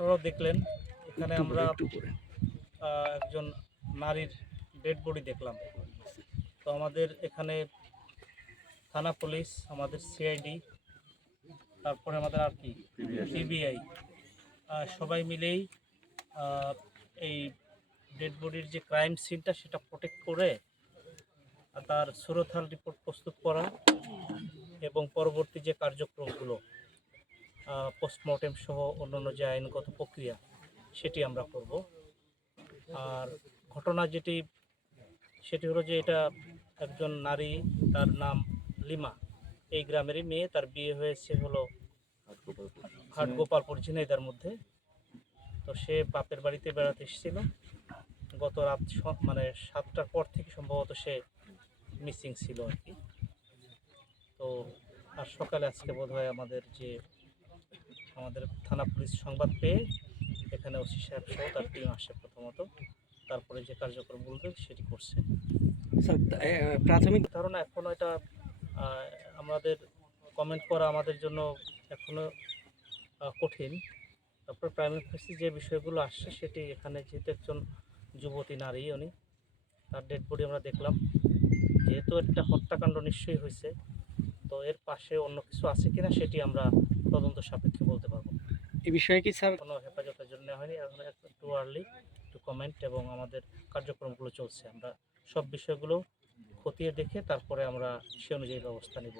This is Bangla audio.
আপনারাও দেখলেন এখানে আমরা একজন নারীর ডেড বডি দেখলাম। তো আমাদের এখানে থানা পুলিশ, আমাদের সিআইডি, তারপরে আমাদের আর কি সিবিআই, সবাই মিলেই এই ডেড বডির যে ক্রাইম সিনটা সেটা প্রোটেক্ট করে তার সুরথাল রিপোর্ট প্রস্তুত করা এবং পরবর্তী যে কার্যক্রমগুলো পোস্টমর্টেম সহ অন্যান্য যে আইনগত প্রক্রিয়া সেটি আমরা করব। আর ঘটনা সেটি হলো যে এটা একজন নারী, তার নাম লিমা, এই গ্রামেরই মেয়ে। তার বিয়ে হয়েছে হলো হাটগোপালপুর ঝিনাইদার মধ্যে। তো সে বাপের বাড়িতে বেড়াতে এসেছিল। গত রাত মানে 7টার পর থেকে সম্ভবত সে মিসিং ছিল আর কি। তো আর সকালে আজকে বোধহয় আমাদের থানা পুলিশ সংবাদ পেয়ে এখানে ওসি সাহেব সহ তার টিম আসে প্রথমত, তারপরে যে কার্যক্রমগুলো সেটি করছে। প্রাথমিক ধারণা এখনও এটা আমাদের কমেন্ট করা আমাদের জন্য এখনও কঠিন। তারপর প্রাইমারি ফেসে যে বিষয়গুলো আসছে সেটি এখানে যেহেতু একজন যুবতী নারী, উনি তার ডেড বডি আমরা দেখলাম। যেহেতু একটা হত্যাকাণ্ড নিশ্চয়ই হয়েছে, তো এর পাশে অন্য কিছু আছে কিনা সেটি আমরা তদন্ত সাপেক্ষে বলতে পারবো। এই বিষয়ে কি স্যার কোনো হেফাজতের জন্য হয়নি, এখন একটু আর্লি টু কমেন্ট, এবং আমাদের কার্যক্রমগুলো চলছে। আমরা সব বিষয়গুলো খতিয়ে দেখে তারপরে আমরা সে অনুযায়ী ব্যবস্থা নেব।